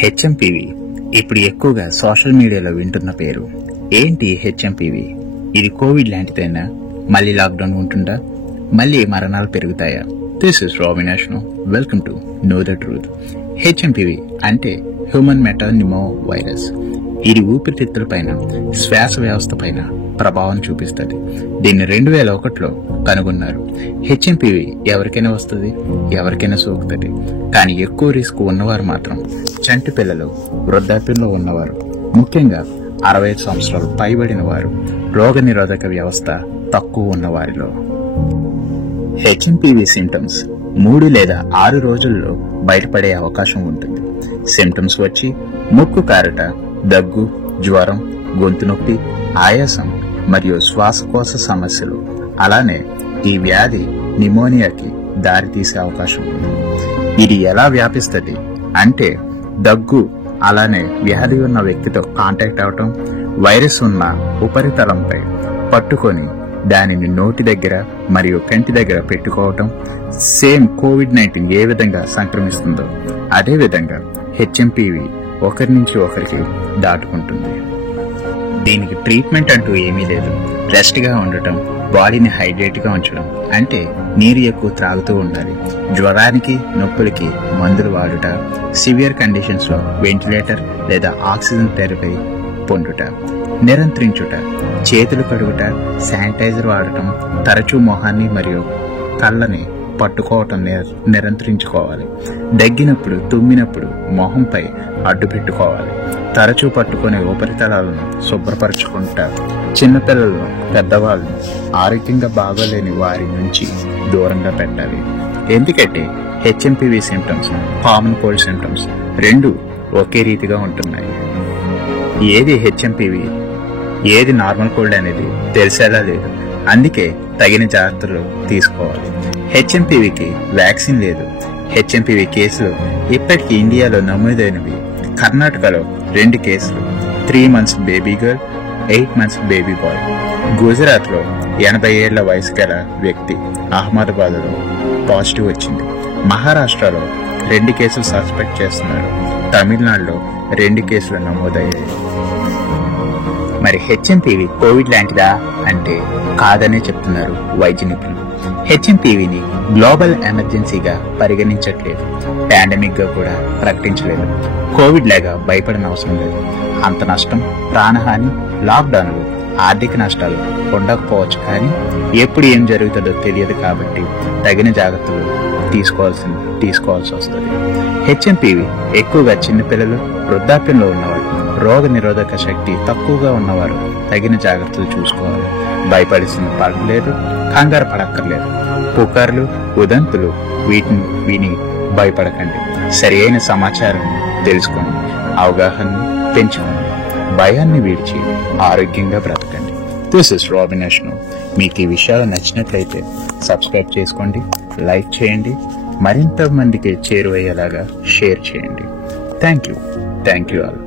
HMPV ఇప్పుడు ఎక్కువగా social మీడియాలో వింటున్న పేరు. ఏంటి హెచ్ఎంపీవీ? ఇది కోవిడ్ లాంటిదైనా? మళ్ళీ లాక్డౌన్ ఉంటుందా? మళ్ళీ మరణాలు పెరుగుతాయా? This is robin. Welcome to know the truth. HMPV అంటే హ్యూమన్ మెటానిమో వైరస్. ఇది ఊపిరితిత్తుల పైన, శ్వాస వ్యవస్థ పైన ప్రభావం చూపిస్తుంది. దీన్ని 2001లో కనుగొన్నారు. హెచ్ఎంపీవీ ఎవరికైనా వస్తుంది, ఎవరికైనా సోకుతుంది. కానీ ఎక్కువ రిస్క్ ఉన్నవారు మాత్రం చంటి పిల్లలు, వృద్ధాప్యంలో ఉన్నవారు, ముఖ్యంగా 65 సంవత్సరాలు పైబడిన వారు, రోగ నిరోధక వ్యవస్థ తక్కువ ఉన్నవారిలో. హెచ్ఎంపీవీ సింటమ్స్ 3 లేదా 6 రోజుల్లో బయటపడే అవకాశం ఉంటుంది. సింటమ్స్ వచ్చి ముక్కు కారట, దగ్గు, జ్వరం, గొంతు నొప్పి, ఆయాసం మరియు శ్వాసకోశ సమస్యలు. అలానే ఈ వ్యాధి నిమోనియాకి దారితీసే అవకాశం ఉంది. ఇది ఎలా వ్యాపిస్తుంది అంటే దగ్గు, అలానే వ్యాధి ఉన్న వ్యక్తితో కాంటాక్ట్ అవటం, వైరస్ ఉన్న ఉపరితలంపై పట్టుకొని దానిని నోటి దగ్గర మరియు కంటి దగ్గర పెట్టుకోవటం. సేమ్ కోవిడ్-19 ఏ విధంగా సంక్రమిస్తుందో అదే విధంగా హెచ్ఎంపీవీ ఒకరి నుంచి ఒకరికి దాటుకుంటుంది. దీనికి ట్రీట్మెంట్ అంటూ ఏమీ లేదు. రెస్ట్ గా ఉండటం, బాడీని హైడ్రేట్ గా ఉంచడం, అంటే నీరు ఎక్కువ త్రాగుతూ ఉండాలి. జ్వరానికి, నొప్పులకి మందులు వాడుట, సివియర్ కండిషన్స్ లో వెంటిలేటర్ లేదా ఆక్సిజన్ థెరపీ పొందుట, నిరంతరించుట, చేతులు కడుగుట, శానిటైజర్ వాడటం, తరచూ మొహాన్ని మరియు కళ్ళని పట్టుకోవటం నిరంతరించుకోవాలి. దగ్గినప్పుడు, తుమ్మినప్పుడు మొహంపై అడ్డు పెట్టుకోవాలి. తరచూ పట్టుకునే ఉపరితలాలను శుభ్రపరచుకుంటారు. చిన్నపిల్లలను, పెద్దవాళ్ళను, ఆరోగ్యంగా బాగోలేని వారి నుంచి దూరంగా పెట్టాలి. ఎందుకంటే HMPV symptoms, common cold symptoms రెండు ఒకే రీతిగా ఉంటున్నాయి. ఏది హెచ్ఎంపీవీ, ఏది నార్మల్ కోల్డ్ అనేది తెలిసేలా లేదు. అందుకే తగిన జాగ్రత్తలు తీసుకోవాలి. హెచ్ఎంపీవీకి వ్యాక్సిన్ లేదు. హెచ్ఎంపీవీ కేసులు ఇప్పటికీ ఇండియాలో నమోదైనవి: కర్ణాటకలో 2 కేసులు, 3 months baby girl, 8 months baby bye. Gujarat లో 80 ఏళ్ల వయసు గల వ్యక్తి, అహ్మదాబాద్ లో పాజిటివ్ వచ్చింది. మహారాష్ట్రలో 2 కేసులు సస్పెక్ట్ చేస్తున్నారు. తమిళనాడులో 2 కేసులు నమోదయ్యాయి. మరి హెచ్ఎంపీవీ కోవిడ్ లాంటిదా అంటే కాదనే చెప్తున్నారు వైద్య నిపుణులు. హెచ్ఎంపీవీని గ్లోబల్ ఎమర్జెన్సీగా పరిగణించట్లేదు, పాండమిక్ గా కూడా ప్రకటించలేదు. కోవిడ్ లాగా భయపడిన అవసరం లేదు. అంత నష్టం, ప్రాణహాని, లాక్డౌన్లు, ఆర్థిక నష్టాలు ఉండకపోవచ్చు. కానీ ఎప్పుడు ఏం జరుగుతుందో తెలియదు కాబట్టి తగిన జాగ్రత్తలు తీసుకోవాల్సి వస్తుంది. హెచ్ఎంపీవీ ఎక్కువగా చిన్నపిల్లలు, వృద్ధాప్యంలో ఉన్నవారు, రోగ నిరోధక శక్తి తక్కువగా ఉన్నవారు తగిన జాగ్రత్తలు చూసుకోవాలి. భయపడాల్సిన పడలేదు, కంగారు పడక్కర్లేదు. పుకార్లు, ఉదంతులు విని భయపడకండి. సరి అయిన సమాచారం తెలుసుకోండి, అవగాహన పెంచుకోండి, భయాన్ని విడిచి ఆరోగ్యంగా బ్రతకండి. This is robin. మీకు ఈ విషయాలు నచ్చినట్లయితే సబ్స్క్రైబ్ చేసుకోండి, లైక్ చేయండి, మరింత మందికి చేరువయ్యేలాగా షేర్ చేయండి. Thank you all.